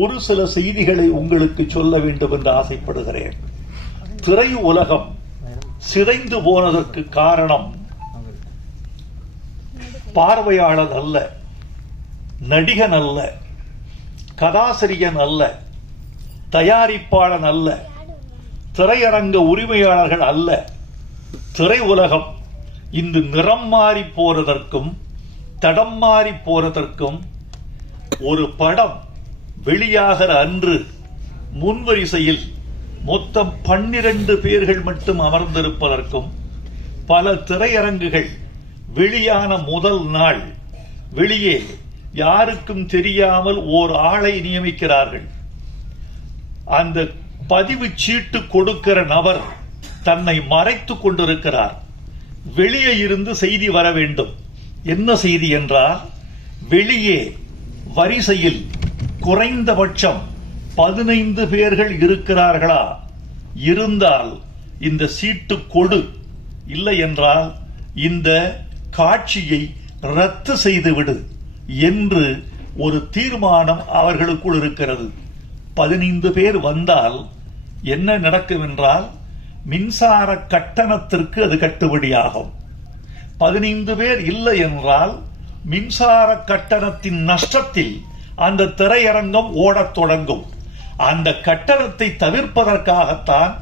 ஒரு சில செய்திகளை உங்களுக்கு சொல்ல வேண்டும் என்று ஆசைப்படுகிறேன். திரை உலகம் சிதைந்து போனதற்கு காரணம் பார்வையாளர் அல்ல, நடிகன் அல்ல, கதாசிரியன் அல்ல, தயாரிப்பாளன் அல்ல, திரையரங்க உரிமையாளர்கள் அல்ல. திரை உலகம் இன்று நிறம் மாறி போறதற்கும் தடம் மாறி போறதற்கும் ஒரு படம் வெளியாகிற அன்று முன்வரிசையில் மொத்தம் 12 பேர்கள் மட்டும் அமர்ந்திருப்பதற்கும், பல திரையரங்குகள் வெளியான முதல் நாள் வெளியே யாருக்கும் தெரியாமல் ஓர் ஆளை நியமிக்கிறார்கள். அந்த பதிவு சீட்டு கொடுக்கிற நபர் தன்னை மறைத்துக் கொண்டிருக்கிறார். வெளியே இருந்து செய்தி வர வேண்டும். என்ன செய்தி என்றால், வெளியே வரிசையில் குறைந்தபட்சம் 15 பேர்கள் இருக்கிறார்களா, இருந்தால் இந்த சீட்டு கொடு, இல்லை என்றால் இந்த காட்சியை ரத்து செய்துவிடு என்று ஒரு தீர்மானம் அவர்களுக்குள் இருக்கிறது. 15 பேர் வந்தால் என்ன நடக்கும் என்றால், மின்சார கட்டணத்திற்கு அது கட்டுப்படியாகும். 15 பேர் இல்லை என்றால் மின்சார கட்டணத்தின் நஷ்டத்தில் அந்த திரையரங்கம் ஓடத் தொடங்கும். அந்த கட்டணத்தை தவிர்ப்பதற்காகத்தான்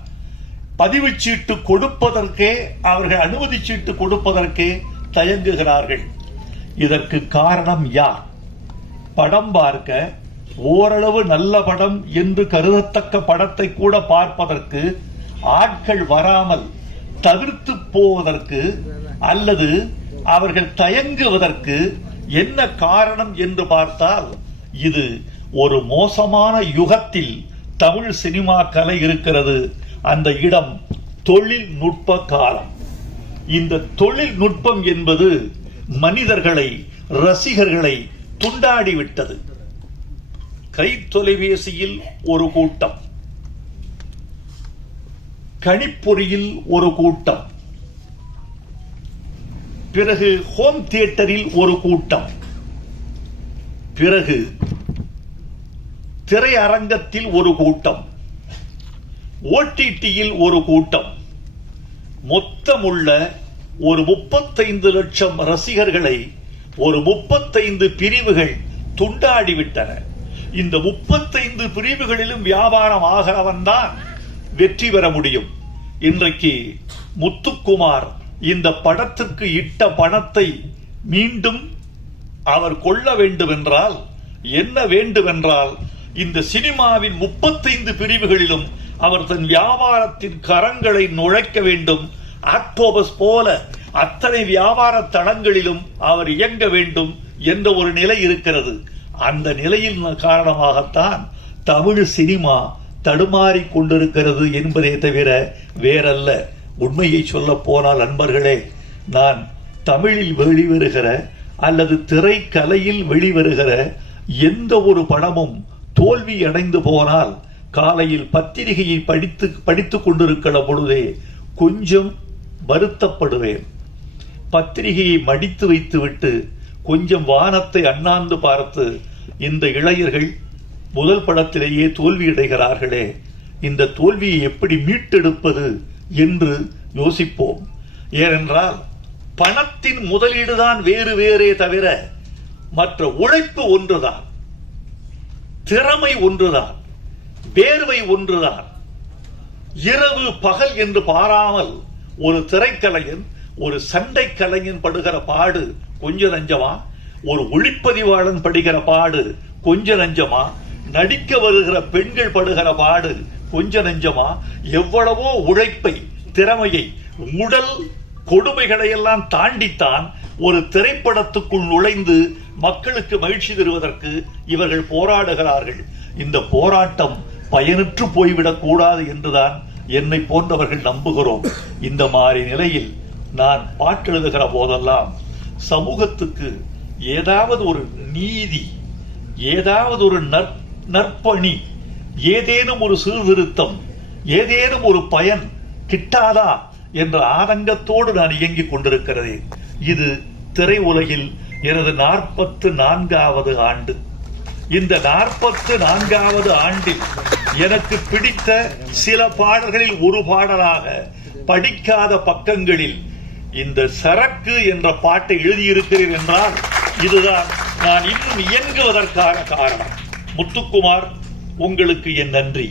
பதிவுச்சீட்டு கொடுப்பதற்கே, அவர்கள் அனுமதி சீட்டு கொடுப்பதற்கே தயங்குகிறார்கள். இதற்கு காரணம் யார்? படம் பார்க்க ஓரளவு நல்ல படம் என்று கருதத்தக்க படத்தை கூட பார்ப்பதற்கு ஆட்கள் வராமல் தவிர்த்து போவதற்கு அல்லது அவர்கள் தயங்குவதற்கு என்ன காரணம் என்று பார்த்தால், இது ஒரு மோசமான யுகத்தில் தமிழ் சினிமா கலை இருக்கிறது. அந்த இடம் தொழில்நுட்ப காலம். இந்த தொழில்நுட்பம் என்பது மனிதர்களை, ரசிகர்களை துண்டாடிவிட்டது. கை தொலைபேசியில் ஒரு கூட்டம், கணிப்பொறியில் ஒரு கூட்டம், பிறகு ஹோம் தியேட்டரில் ஒரு கூட்டம், பிறகு திரையரங்கத்தில் ஒரு கூட்டம், ஓடிடியில் ஒரு கூட்டம். மொத்தமுள்ள ஒரு 35 லட்சம் ரசிகர்களை ஒரு 35 பிரிவுகள் துண்டாடிவிட்டன. இந்த 35 பிரிவுகளிலும் வியாபாரம் ஆகிறவன் தான் வெற்றி பெற முடியும். இன்றைக்கு முத்துக்குமார் இந்த படத்திற்கு இட்ட பணத்தை மீண்டும் அவர் கொள்ள வேண்டும் என்றால் என்ன வேண்டும் என்றால், இந்த சினிமாவின் 35 பிரிவுகளிலும் அவர் தன் வியாபாரத்தின் கரங்களை நுழைக்க வேண்டும். ஆக்டோபஸ் போல அத்தனை வியாபார தளங்களிலும் அவர் இயங்க வேண்டும் என்ற ஒரு நிலை இருக்கிறது. அந்த நிலையின் காரணமாகத்தான் தமிழ் சினிமா தடுமாறி கொண்டிருக்கிறது என்பதே தவிர வேறல்ல. உண்மையை சொல்ல போனால் நண்பர்களே, நான் தமிழில் வெளிவருகிற அல்லது திரைக்கலையில் வெளிவருகிற எந்த ஒரு படமும் தோல்வி அடைந்து போனால் காலையில் பத்திரிகையை படித்துக் கொண்டிருக்கிற பொழுதே கொஞ்சம் வருத்தப்படுவேன். பத்திரிகையை மடித்து வைத்துவிட்டு கொஞ்சம் வானத்தை அண்ணாந்து பார்த்து, இந்த இளைஞர்கள் முதல் படத்திலேயே தோல்வியடைகிறார்களே, இந்த தோல்வியை எப்படி மீட்டெடுப்பது என்று யோசிப்போம். ஏனென்றால் பணத்தின் முதலீடுதான் வேறு வேறே தவிர மற்ற உழைப்பு ஒன்றுதான், திறமை ஒன்றுதான், வேர்வை ஒன்றுதான். இரவு பகல் என்று பாராமல் ஒரு திரைக்கலைஞன், ஒரு சண்டை கலைஞன் படுகிற பாடு கொஞ்ச நஞ்சமா? ஒரு ஒளிப்பதிவாளன் படுகிற பாடு கொஞ்ச நஞ்சமா? நடிக்க வருகிற பெண்கள் படுகிற பாடு கொஞ்ச நஞ்சமா? எவ்வளவோ உழைப்பை, திறமையை, உடல் கொடுமைகளை எல்லாம் தாண்டித்தான் ஒரு திரைப்படத்துக்குள் நுழைந்து மக்களுக்கு மகிழ்ச்சி தருவதற்கு இவர்கள் போராடுகிறார்கள். இந்த போராட்டம் பயனற்று போய்விடக் கூடாது என்றுதான் என்னை போன்றவர்கள் நம்புகிறோம். இந்த மாதிரி நிலையில் நான் பாட்டெழுதுகிற போதெல்லாம் சமூகத்துக்கு ஏதாவது ஒரு நீதி, ஏதாவது ஒரு நற்பணி, ஏதேனும் ஒரு சீர்திருத்தம், ஏதேனும் ஒரு பயன் கிட்டாதா என்ற ஆதங்கத்தோடு நான் இயங்கிக் கொண்டிருக்கிறேன். இது திரை உலகில் எனது 44வது ஆண்டு. இந்த 44வது ஆண்டில் எனக்கு பிடித்த சில பாடல்களில் ஒரு பாடலாக படிக்காத பக்கங்களில் இந்த சரக்கு என்ற பாட்டை எழுதியிருக்கிறேன் என்றால் இதுதான் நான் இன்னும் இயங்குவதற்கான காரணம். முத்துக்குமார், உங்களுக்கு என் நன்றி.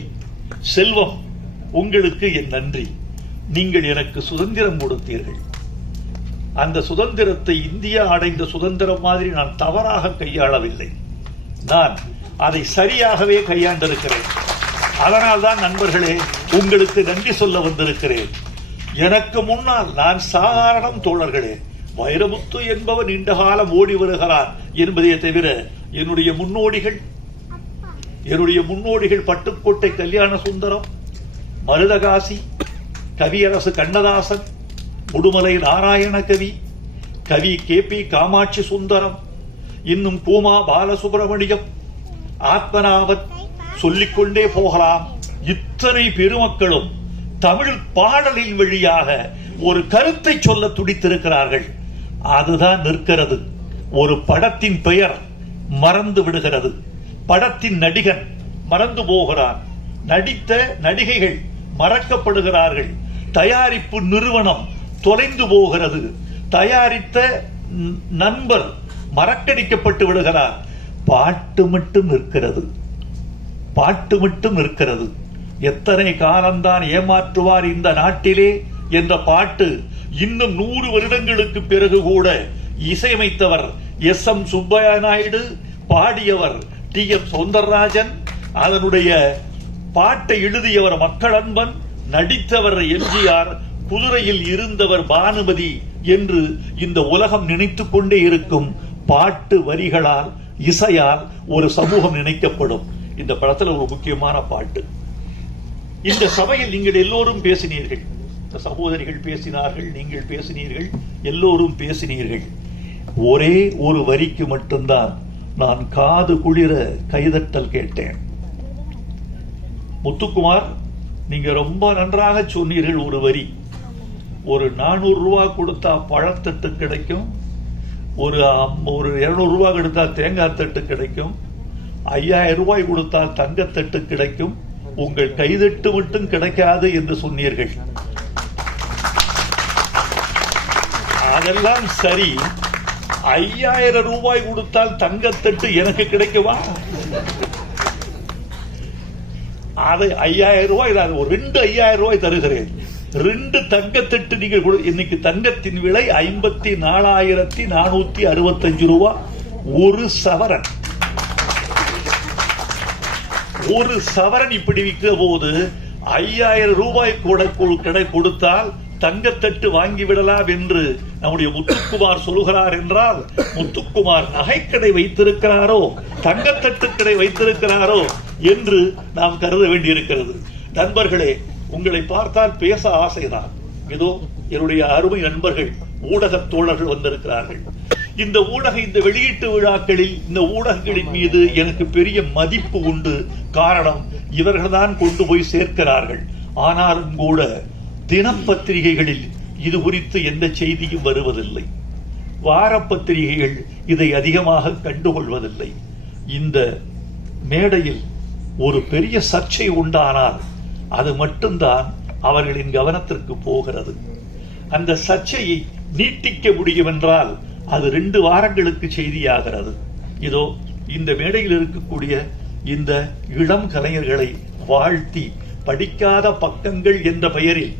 செல்வம், உங்களுக்கு என் நன்றி. நீங்கள் எனக்கு சுதந்திரம் கொடுத்தீர்கள். அந்த சுதந்திரத்தை இந்தியா அடைந்த சுதந்திரம் மாதிரி நான் தவறாக கையாளவில்லை. நான் அதை சரியாகவே கையாண்டிருக்கிறேன். அதனால்தான் நண்பர்களே உங்களுக்கு நன்றி சொல்ல வந்திருக்கிறேன். எனக்கு முன்னால் நான் சாதாரணம் தோழர்களே. வைரமுத்து என்பவர் நீண்ட காலம் ஓடி வருகிறார் என்பதை தவிர என்னுடைய முன்னோடிகள் பட்டுக்கோட்டை கல்யாண சுந்தரம், மருதகாசி, கவியரசு கண்ணதாசன், முடுமலை நாராயண கவி, கவி KP காமாட்சி சுந்தரம், இன்னும் கூமா பாலசுப்ரமணியம், ஆத்மநாபன், சொல்லிக்கொண்டே போகலாம். இத்தனை பெருமக்களும் தமிழ் பாடலின் வழியாக ஒரு கருத்தை சொல்ல துடித்திருக்கிறார்கள். அதுதான் நிற்கிறது. ஒரு படத்தின் பெயர் மறந்து விடுகிறது. படத்தின் நடிகன் மறந்து போகிறான். நடித்த நடிகைகள் மறக்கப்படுகிறார்கள். தயாரிப்பு நிறுவனம் தொலைந்து போகிறது. தயாரித்த நண்பர் மறக்கடிக்கப்பட்டு விடுகிறார். பாட்டு மட்டும் இருக்கிறது. எத்தனை காலம்தான் ஏமாற்றுவார் இந்த நாட்டிலே என்ற பாட்டு இன்னும் 100 வருடங்களுக்கு பிறகு கூட இசையமைத்தவர் SM சுப்பையா நாயுடு, பாடியவர் TM சௌந்தரராஜன், அதனுடைய பாட்டை எழுதியவர் மக்களன்பன், நடித்தவர் MGR, குதிரையில் இருந்தவர் பானுமதி என்று இந்த உலகம் நினைத்துக் கொண்டே இருக்கும். பாட்டு வரிகளால், இசையால் ஒரு சமூகம் நினைக்கப்படும். இந்த படத்தில் ஒரு முக்கியமான பாட்டு. இந்த சபையில் நீங்கள் எல்லோரும் பேசினீர்கள். சகோதரிகள் பேசினார்கள், நீங்கள் பேசினீர்கள், எல்லோரும் பேசினீர்கள். ஒரே ஒரு வரிக்கு மட்டும்தான் நான் காது குளிர கைதட்டல் கேட்டேன். முத்துக்குமார், நீங்க ரொம்ப நன்றாக சொன்னீர்கள். ஒரு வரி, ஒரு 400 ரூபாய் கொடுத்தா பழத்தட்டு கிடைக்கும், ஒரு 200 ரூபாய் கொடுத்தா தேங்காய் தட்டு கிடைக்கும், 5000 ரூபாய் கொடுத்தால் தங்கத்தட்டு கிடைக்கும், உங்கள் கைதட்டு மட்டும் கிடைக்காது என்று சொன்னீர்கள். அதெல்லாம் சரி, 5000 ரூபாய் கொடுத்தால் தங்கத்தட்டு எனக்கு கிடைக்குமா? அது 5000 ரூபாய், ஒரு 5000 ரூபாய் தருகிறேன். 2 தங்கத்தட்டு நீங்கள் இன்னைக்கு தங்கத்தின் விலை 54,465 ரூபாய். ஒரு சவரன் இப்படி விற்கிற போது 5000 ரூபாய் கடை கொடுத்தால் தங்கத்தட்டு வாங்கிவிடலாம் என்று நம்முடைய முத்துக்குமார் சொல்லுகிறார் என்றால், முத்துக்குமார் நகைக்கடை வைத்திருக்கிறாரோ தங்கத்தட்டு கடை வைத்திருக்கிறாரோ என்று நாம் கருத வேண்டியிருக்கிறது. நண்பர்களே, உங்களை பார்த்தால் பேச ஆசைதான். ஏதோ என்னுடைய அருமை நண்பர்கள் ஊடக தோழர்கள் வந்திருக்கிறார்கள். இந்த வெளியீட்டு விழாக்களில் இந்த ஊடகங்களின் மீது எனக்கு பெரிய மதிப்பு உண்டு. காரணம், இவர்கள்தான் கொண்டு போய் சேர்க்கிறார்கள். ஆனாலும் கூட தினப்பத்திரிகைகளில் இது குறித்து எந்த செய்தியும் வருவதில்லை. வாரப்பத்திரிகைகள் இதை அதிகமாக கண்டுகொள்வதில்லை. இந்த மேடையில் ஒரு பெரிய சர்ச்சை உண்டானால் அது மட்டும்தான் அவர்களின் கவனத்திற்கு போகிறது. அந்த சர்ச்சையை நீட்டிக்க முடியும் என்றால் அது 2 வாரங்களுக்கு செய்தியாகிறது. இதோ இந்த மேடையில் இருக்கக்கூடிய இந்த இளம் கலைஞர்களை வாழ்த்தி படிக்காத பக்கங்கள் என்ற பெயரில்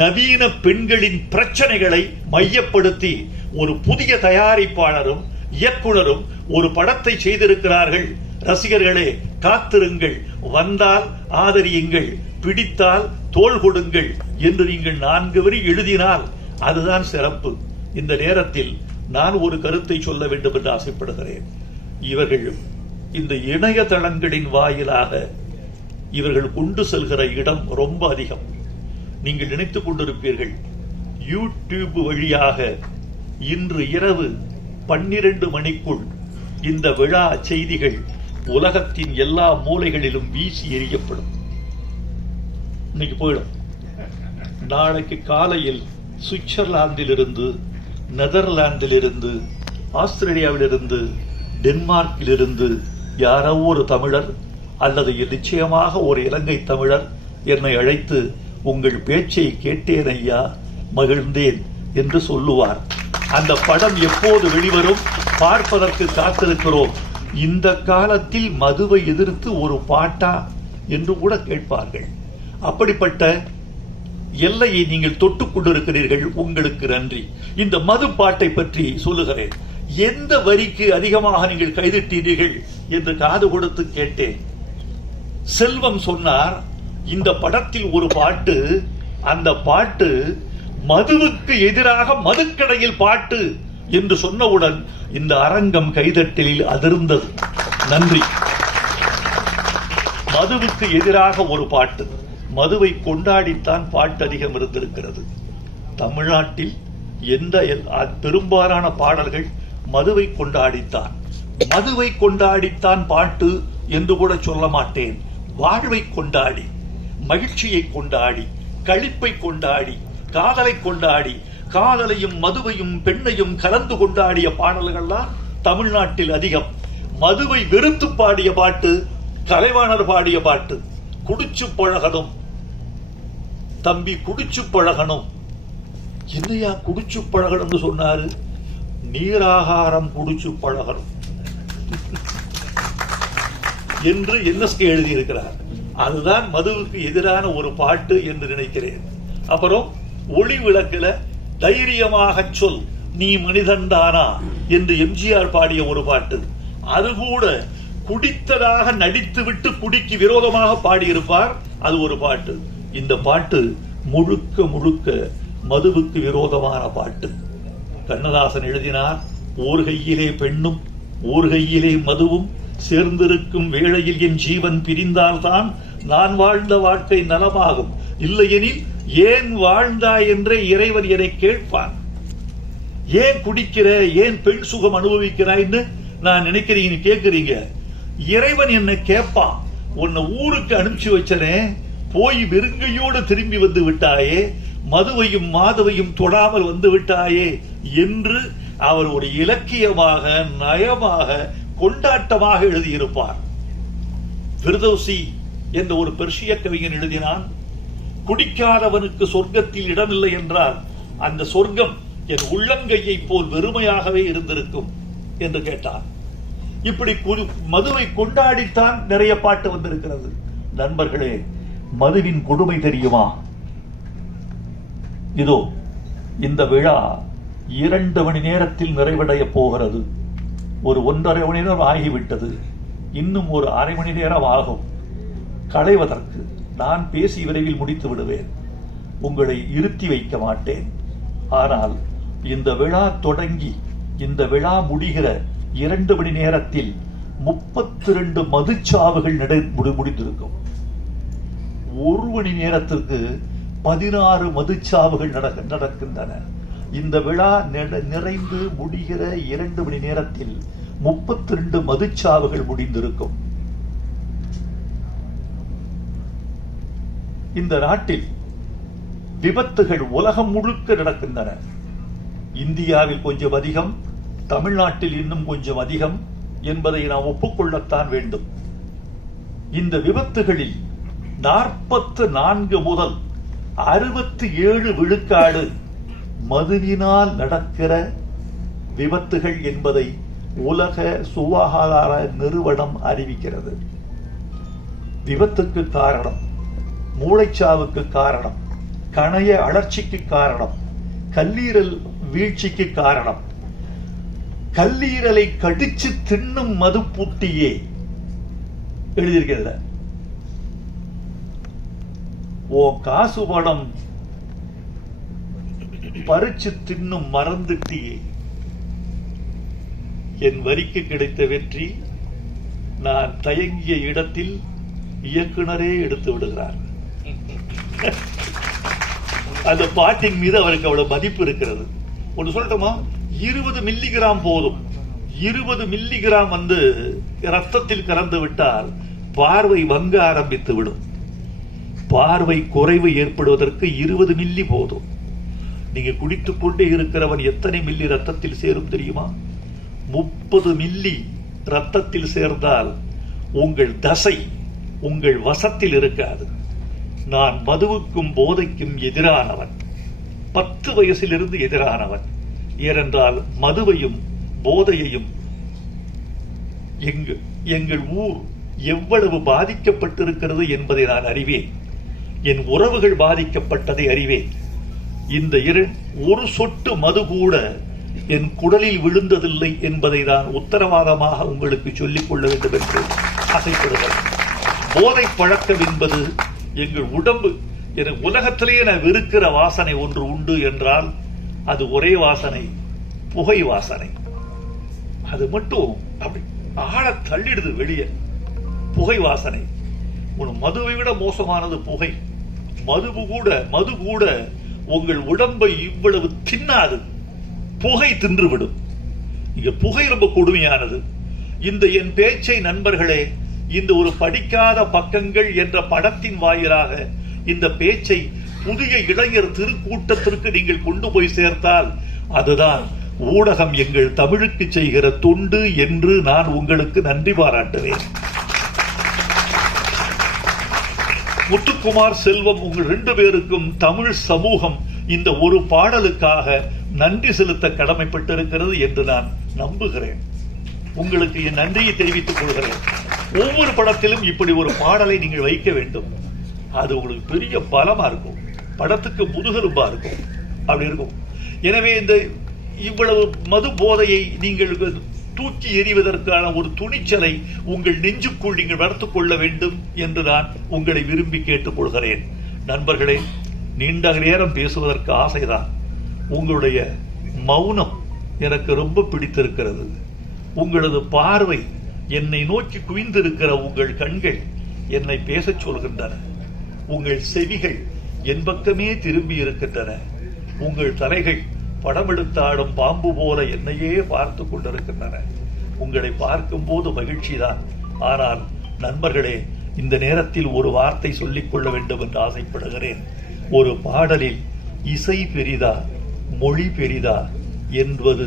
நவீன பெண்களின் பிரச்சனைகளை மையப்படுத்தி ஒரு புதிய தயாரிப்பாளரும் இயக்குனரும் ஒரு படத்தை செய்திருக்கிறார்கள். ரசிகர்களே, காத்திருங்கள், வந்தால் ஆதரியுங்கள், பிடித்தால் தோள் கொடுங்கள் என்று நீங்கள் 4 வரி எழுதினால் அதுதான் சிறப்பு. இந்த நேரத்தில் நான் ஒரு கருத்தை சொல்ல வேண்டும் என்று ஆசைப்படுகிறேன். இவர்கள் இந்த இணையதளங்களின் வாயிலாக இவர்கள் கொண்டு செல்கிற இடம் ரொம்ப அதிகம். நீங்கள் நினைத்துக் கொண்டிருப்பீர்கள், யூடியூப் வழியாக இன்று இரவு 12 மணிக்குள் இந்த விழா செய்திகள் உலகத்தின் எல்லா மூலைகளிலும் வீசி எறியப்படும். இன்னைக்கு போயிடும். நாளைக்கு காலையில் சுவிட்சர்லாந்திலிருந்து, நெதர்லாந்திலிருந்து, ஆஸ்திரேலியாவிலிருந்து, டென்மார்க்கிலிருந்து, யாரோ ஒரு தமிழர் அல்லது நிச்சயமாக ஒரு இலங்கை தமிழர் என்னை அழைத்து உங்கள் பேச்சை கேட்டேன் ஐயா, மகிழ்ந்தேன் என்று சொல்லுவார். அந்த படம் எப்போது வெளிவரும் பார்ப்பதற்கு காத்திருக்கிறோம். இந்த காலத்தில் மதுவை எதிர்த்து ஒரு பாட்டா என்று கூட கேட்பார்கள். அப்படிப்பட்ட எல்லையை நீங்கள் தொட்டுக் கொண்டிருக்கிறீர்கள். உங்களுக்கு நன்றி. இந்த மது பாட்டை பற்றி சொல்லுகிறேன். எந்த வரிக்கு அதிகமாக நீங்கள் கைதட்டீர்கள் என்று காது கொடுத்து கேட்டேன். செல்வம் சொன்னார், இந்த படத்தில் ஒரு பாட்டு, அந்த பாட்டு மதுவுக்கு எதிராக மதுக்கடையில் பாட்டு என்று சொன்னவுடன் இந்த அரங்கம் கைதட்டலில் அதிர்ந்தது. நன்றி. மதுவுக்கு எதிராக ஒரு பாட்டு, மதுவை கொண்டாடித்தான் பாட்டு அதிகம் இருந்திருக்கிறது. தமிழ்நாட்டில் எந்த பெரும்பாலான பாடல்கள் மதுவை கொண்டாடித்தான். மதுவை கொண்டாடித்தான் பாட்டு என்று கூட சொல்ல மாட்டேன். வாழ்வை கொண்டாடி, மகிழ்ச்சியை கொண்டாடி, களிப்பை கொண்டாடி, காதலை கொண்டாடி, காதலையும் மதுவையும் பெண்ணையும் கலந்து கொண்டாடிய பாடல்கள்லாம் தமிழ்நாட்டில் அதிகம். மதுவை வெறுத்து பாடிய பாட்டு கலைவாணர் பாடிய பாட்டு. குடிச்சு பழகணும் தம்பி, குடிச்சு பழகணும். என்னையா குடிச்சு பழகணும்னு சொன்னாரு? நீராகாரம் குடிச்சு பழகணும் என்று என்எஸ்கே எழுதியிருக்கிறார். அதுதான் மதுவுக்கு எதிரான ஒரு பாட்டு என்று நினைக்கிறேன். அப்புறம் ஒளி விளக்குல தைரியமாக சொல் நீ மனிதன்தானா என்று எம்ஜிஆர் பாடிய ஒரு பாட்டு. அது கூட குடித்ததாக நடித்துவிட்டு குடிக்கு விரோதமாக பாடியிருப்பார். அது ஒரு பாட்டு. இந்த பாட்டு முழுக்க முழுக்க மதுவுக்கு விரோதமான பாட்டு. கண்ணதாசன் எழுதினார், ஓர் கையிலே பெண்ணும் ஓர் கையிலே மதுவும் சேர்ந்திருக்கும் வேளையில் என் ஜீவன் பிரிந்தால்தான் நான் வாழ்ந்த வாழ்க்கை நலமாகும், இல்லையெனில் ஏன் வாழ்ந்தாய் என்றே இறைவன் என்னை கேட்பான். ஏன் குடிக்கிற, ஏன் பெண் சுகம் அனுபவிக்கிறாய்ன்னு நான் நினைக்கிறீங்க, கேட்கிறீங்க. இறைவன் என்னை கேட்பான், உன்னை ஊருக்கு அனுப்பிச்சு வச்சனே, போய் வெறுங்கையோடு திரும்பி வந்து விட்டாயே, மதுவையும் மாதவையும் தொடாமல் வந்து விட்டாயே என்று அவர் ஒரு இலக்கியமாக, நயமாக, கொண்டாட்டமாக எழுதியிருப்பார். ஃபிர்தௌசி என்ற ஒரு பெர்ஷிய கவிஞன் எழுதினான், குடிக்காதவனுக்கு சொர்க்கத்தில் இடமில்லை என்றால் அந்த சொர்க்கம் என் உள்ளங்கையை போல் வெறுமையாகவே இருந்திருக்கும் என்று கேட்டார். இப்படி மதுவை கொண்டாடித்தான் நிறைய பாட்டு வந்திருக்கிறது. நண்பர்களே, மதுவின் கொடுமை தெரியுமா? இதோ இந்த விழா 2 மணி நேரத்தில் நிறைவடைய போகிறது. ஒரு 1.5 மணி நேரம் ஆகிவிட்டது. இன்னும் ஒரு அரை மணி நேரம் ஆகும் களைவதற்கு. நான் பேசி விரைவில் முடித்து விடுவேன். உங்களை இருத்தி வைக்க மாட்டேன். ஆனால் இந்த விழா தொடங்கி இந்த விழா முடிகிற 2 மணி நேரத்தில் 32 மதுச்சாவுகள் முடிந்திருக்கும். 1 மணி நேரத்திற்கு 16 மதுச்சாவுகள் நடக்கின்றன. இந்த விழா நிறைந்து முடிகிற 2 மணி நேரத்தில் 32 மதுச்சாவுகள் முடிந்திருக்கும். இந்த நாட்டில் விபத்துகள் உலகம் முழுக்க நடக்கின்றன. இந்தியாவில் கொஞ்சம் அதிகம், தமிழ்நாட்டில் இன்னும் கொஞ்சம் அதிகம் என்பதை நாம் ஒப்புக்கொள்ளத்தான் வேண்டும். இந்த விபத்துகளில் 44 முதல் 67 விழுக்காடு மதுவினால் நடக்கிற விபத்துகள் என்பதை உலக சுகாதார நிறுவனம் அறிவிக்கிறது. விபத்துக்கு காரணம், மூளைச்சாவுக்கு காரணம், கணைய அழற்சிக்கு காரணம், கல்லீரல் வீழ்ச்சிக்கு காரணம், கல்லீரலை கடிச்சு தின்னும் மது பூட்டியே எழுதியிருக்கிறது. ஓ காசு படம் பறிச்சு தின்னும் மறந்துட்டியே. என் வரிக்கு கிடைத்த வெற்றி நான் தயங்கிய இடத்தில் இயக்குனரே எடுத்து விடுகிறார். அந்த பாட்டின் மீது அவருக்கு அவ்வளவு மதிப்பு இருக்கிறது. ஒன்று சொல்லட்டுமா, 20 மில்லிகிராம் போதும். 20 மில்லிகிராம் ரத்தத்தில் கலந்து விட்டால் பார்வை வங்க ஆரம்பித்து விடும். பார்வை குறைவு ஏற்படுவதற்கு 20 மில்லி போதும். நீங்க குடித்துக் கொண்டே இருக்கிறவன் எத்தனை மில்லி ரத்தத்தில் சேரும் தெரியுமா? 30 மில்லி ரத்தத்தில் சேர்ந்தால் உங்கள் தசை உங்கள் வசத்தில் இருக்காது. நான் மதுவுக்கும் போதைக்கும் எதிரானவன், 10 வயசிலிருந்து எதிரானவன். ஏனென்றால் மதுவையும் போதையையும் எங்கள் ஊர் எவ்வளவு பாதிக்கப்பட்டிருக்கிறது என்பதை நான் அறிவேன். என் உறவுகள் பாதிக்கப்பட்டதை அறிவேன். இந்த ஒரு சொட்டு மது கூட என் குடலில் விழுந்ததில்லை என்பதை நான் உத்தரவாதமாக உங்களுக்கு சொல்லிக் கொள்ள வேண்டும் என்று ஆசைப்படுகிறேன். போதை பழக்கம் என்பது எங்கள் உடம்பு, எனக்கு உலகத்திலேயே நான் வெறுக்கிற வாசனை ஒன்று உண்டு என்றால் அது ஒரே வாசனை, புகை வாசனை. அது மட்டும் அப்படி ஆழ தள்ளிடுது வெளியே, புகை வாசனை. மதுவை விட மோசமானது புகை. மது கூட உங்கள் உடம்பை இவ்வளவு தின்னாது, புகை தின்றுவிடும். இங்க புகை ரொம்ப கொடுமையானது. இந்த என் பேச்சை நண்பர்களே, இந்த ஒரு படிக்காத பக்கங்கள் என்ற படத்தின் வாயிலாக இந்த பேச்சை புதிய இளைஞர் திருக்கூட்டத்திற்கு நீங்கள் கொண்டு போய் சேர்த்தால் அதுதான் ஊடகம் எங்கள் தமிழுக்கு செய்கிற தொண்டு என்று நான் உங்களுக்கு நன்றி பாராட்டுவேன். முத்துக்குமார், செல்வம், உங்கள் 2 பேருக்கும் தமிழ் சமூகம் இந்த ஒரு பாடலுக்காக நன்றி செலுத்த கடமைப்பட்டிருக்கிறது என்று நான் நம்புகிறேன். உங்களுக்கு என் நன்றியை தெரிவித்துக் கொள்கிறேன். ஒவ்வொரு படத்திலும் இப்படி ஒரு பாடலை நீங்கள் வைக்க வேண்டும். அது உங்களுக்கு பெரிய பலமா இருக்கும், படத்துக்கு முதுகெலும்பா இருக்கும், அப்படி இருக்கும். எனவே இந்த இவ்வளவு மது போதையை நீங்கள் தூக்கி எறிவதற்கான ஒரு துணிச்சலை உங்கள் நெஞ்சுக்குள் நீங்கள் வளர்த்துக் கொள்ள வேண்டும் என்று நான் உங்களை விரும்பி கேட்டுக்கொள்கிறேன். நண்பர்களே, நீண்ட நேரம் பேசுவதற்கு ஆசைதான். உங்களுடைய மௌனம் எனக்கு ரொம்ப பிடித்திருக்கிறது. உங்களது பார்வை, என்னை நோக்கி குவிந்திருக்கிற உங்கள் கண்கள் என்னை பேசச் சொல்கின்றன. உங்கள் செவிகள் என் பக்கமே திரும்பி இருக்கின்றன. உங்கள் தலைகள் படமெடுத்தாடும் பாம்பு போல என்னையே பார்த்து கொண்டிருக்கின்றன. உங்களை பார்க்கும் போது மகிழ்ச்சி தான். ஆனால் நண்பர்களே, இந்த நேரத்தில் ஒரு வார்த்தை சொல்லிக் கொள்ள வேண்டும் என்று ஆசைப்படுகிறேன். ஒரு பாடலில் இசை பெரிதா மொழி பெரிதா என்பது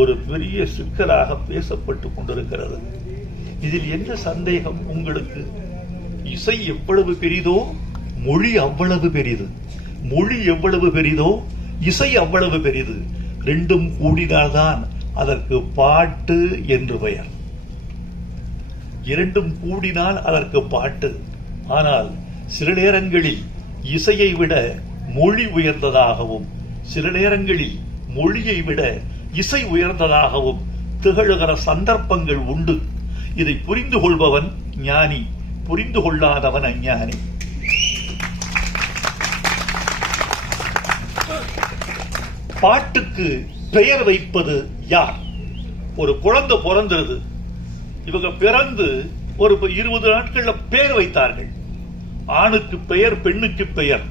ஒரு பெரிய சிக்கலாக பேசப்பட்டு கொண்டிருக்கிறது. இதில் என்ன சந்தேகம் உங்களுக்கு? இசை எவ்வளவு பெரிதோ மொழி அவ்வளவு பெரிது, மொழி எவ்வளவு பெரிதோ இசை அவ்வளவு பெரிது. 2ம் கூடினால்தான் அதற்கு பாட்டு என்று பெயர். 2ம் கூடினால் அதற்கு பாட்டு. ஆனால் சில நேரங்களில் இசையை விட மொழி உயர்ந்ததாகவும், சில நேரங்களில் மொழியை விட இசை உயர்ந்ததாகவும் திகழுகிற சந்தர்ப்பங்கள் உண்டு. இதை புரிந்து கொள்பவன் ஞானி, புரிந்து கொள்ளாதவன் அஞ்ஞானி. பாட்டுக்கு பெயர் வைப்பது யார்? ஒரு குழந்தை பிறந்தது, இவங்க பிறந்து ஒரு 20 நாட்கள்ல பெயர் வைத்தார்கள். ஆணுக்கு பெயர், பெண்ணுக்கு பெயர்.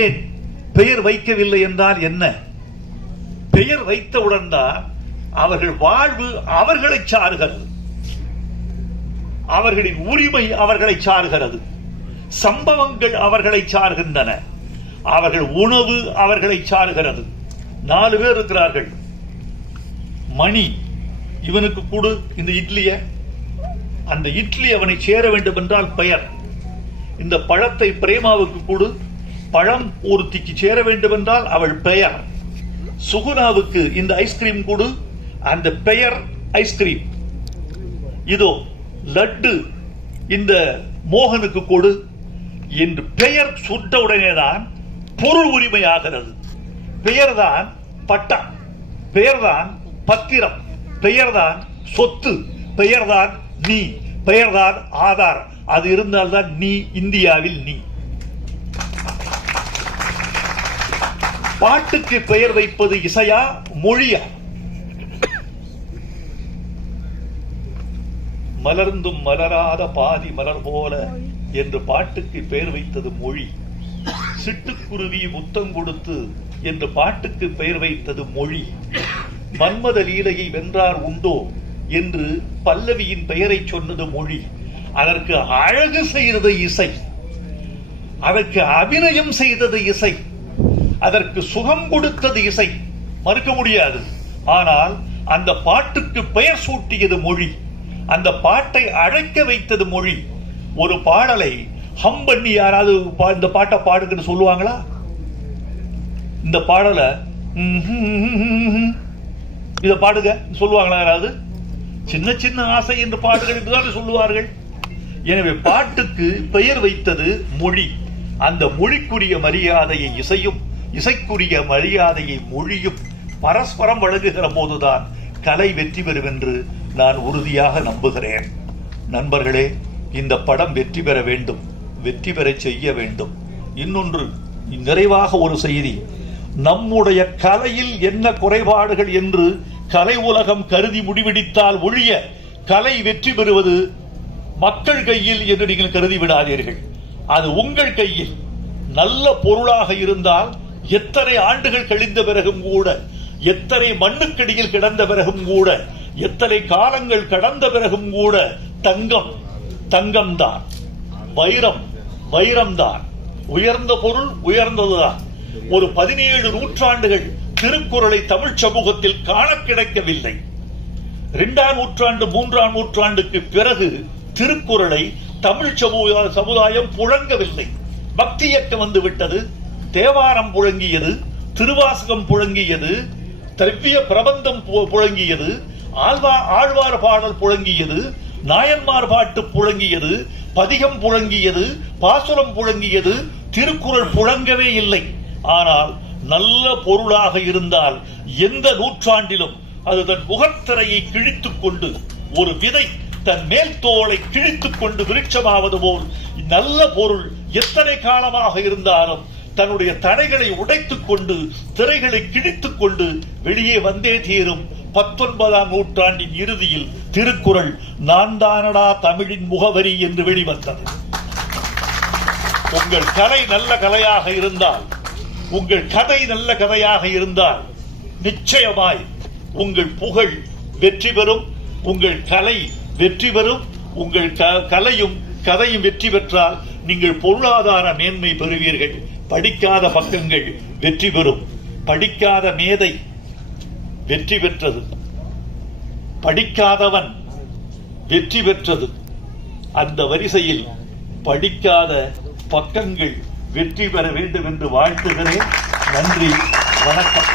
ஏன் பெயர் வைக்கவில்லை என்றால் என்ன? பெயர் வைத்தவுடன் தான் அவர்கள் வாழ்வு அவர்களை சார்கிறது, அவர்களின் உரிமை அவர்களை சார்கிறது, சம்பவங்கள் அவர்களை சார்கின்றன, அவர்கள் உணவு அவர்களை சார்கிறது. 4 பேர் இருக்கிறார்கள். மணி, இவனுக்கு கொடு இந்த இட்லிய, அந்த இட்லி அவனை சேர வேண்டும் என்றால் பெயர். இந்த பழத்தை பிரேமாவுக்கு கொடு, பழம் ஒருத்திக்கு சேர வேண்டும் என்றால் அவள் பெயர். சுகுணாவுக்கு இந்த ஐஸ்கிரீம் கொடு, அந்த பெயர் ஐஸ்கிரீம். இதோ லட்டு இந்த மோகனுக்கு கொடு என்று பெயர் சுட்ட உடனேதான் பொருள் உரிமையாகிறது. பெயர்தான் பட்டா, பெயர்தான் பத்திரம், பெயர்தான் சொத்து, பெயர்தான் நீ, பெயர்தான் ஆதார். அது இருந்தால்தான் நீ இந்தியாவில் நீ. பாட்டுக்கு பெயர் வைப்பது இசையா மொழியா? மலர்ந்தும் மலராத பாதி மலர் போல என்று பாட்டுக்கு பெயர் வைத்தது மொழி. சிட்டுக்குருவி முத்தம் கொடுத்து என்று பாட்டுக்கு பெயர் வைத்தது மொழி. மன்மத லீலையை வென்றார் உண்டோ என்று பல்லவியின் பெயரை சொன்னது மொழி. அதற்கு அழகு செய்தது இசை, அதற்கு அபிநயம் செய்தது இசை, அதற்கு சுகம் கொடுத்தது இசை, மறுக்க முடியாது. ஆனால் அந்த பாட்டுக்கு பெயர் சூட்டியது மொழி. அந்த பாட்டை அழைக்க வைத்தது மொழி. ஒரு பாடலை ஹம் பண்ணி யாராவது இந்த பாட்டை பாடுங்கன்னு சொல்லுவாங்களா? இந்த பாடலை இத பாடுங்க சொல்லுவாங்களா யாராவது? சின்ன சின்ன ஆசை என்று பாடுகள் என்றுதான் சொல்லுவார்கள். எனவே பாட்டுக்கு பெயர் வைத்தது மொழி. அந்த மொழிக்குரிய மரியாதையை இசையும், இசைக்குரிய மரியாதையை மொழியும் பரஸ்பரம் வழங்குகிற போதுதான் கலை வெற்றி பெறும் என்று நான் உறுதியாக நம்புகிறேன். நண்பர்களே, இந்த படம் வெற்றி பெற வேண்டும், வெற்றி பெற செய்ய வேண்டும். இன்னொன்று, நிறைவாக ஒரு செய்தி. நம்முடைய கலையில் என்ன குறைபாடுகள் என்று கலை உலகம் கருதி முடிவெடுத்தால் ஒழிய கலை வெற்றி பெறுவது மக்கள் கையில் என்று நீங்கள் கருதி விடாதீர்கள். அது உங்கள் கையில். நல்ல பொருளாக இருந்தால் எத்தனை ஆண்டுகள் கழிந்த பிறகும் கூட, எத்தனை மண்ணுக்கடியில் கிடந்த பிறகும் கூட, எத்தனை காலங்கள் கடந்த பிறகும் கூட தங்கம் தங்கம்தான், வைரம் வைரம்தான். உயர்ந்த பொருள் உயர்ந்ததுதான். ஒரு 17 நூற்றாண்டுகள் திருக்குறளை தமிழ் சமூகத்தில் காண கிடைக்கவில்லை. 2ஆம் நூற்றாண்டு 3ஆம் நூற்றாண்டுக்கு பிறகு திருக்குறளை தமிழ் சமுதாயம் புழங்கவில்லை. பக்தி இயக்கம் வந்து விட்டது. தேவாரம் புழங்கியது, திருவாசகம் புழங்கியது, திரவிய பிரபந்தம் புழங்கியது, ஆழ்வார் பாடல் புழங்கியது, நாயன்மார் பாட்டு புழங்கியது, பதிகம் புழங்கியது, பாசுரம் புழங்கியது. திருக்குறள் புழங்கவே இல்லை. ஆனால் நல்ல பொருளாக இருந்தால் எந்த நூற்றாண்டிலும் அது தன் முகத்திரையை கிழித்துக் கொண்டு, ஒரு விதை தன் மேல் தோலை கிழித்துக் கொண்டு விருட்சமாவது போல் நல்ல பொருள் எத்தனை காலமாக இருந்தாலும் தன்னுடைய தடைகளை உடைத்துக் கொண்டு, திரைகளை கிழித்துக் கொண்டு வெளியே வந்தே தீரும். 19ஆம் நூற்றாண்டின் இறுதியில் திருக்குறள் நான் தானடா தமிழின் முகவரி என்று வெளிவந்தது. உங்கள் கலை நல்ல கலையாக இருந்தால், உங்கள் கதை நல்ல கதையாக இருந்தால் நிச்சயமாய் உங்கள் புகழ் வெற்றி பெறும், உங்கள் கலை வெற்றி பெறும். உங்கள் கலையும் கதையும் வெற்றி பெற்றால் நீங்கள் பொருளாதார மேன்மை பெறுவீர்கள். படிக்காத பக்கங்கள் வெற்றி பெறும். படிக்காத மேதை வெற்றி பெற்றது, படிக்காதவன் வெற்றி பெற்றது. அந்த வரிசையில் படிக்காத பக்கங்கள் வெற்றி பெற வேண்டும் என்று வாழ்த்துகிறேன். நன்றி, வணக்கம்.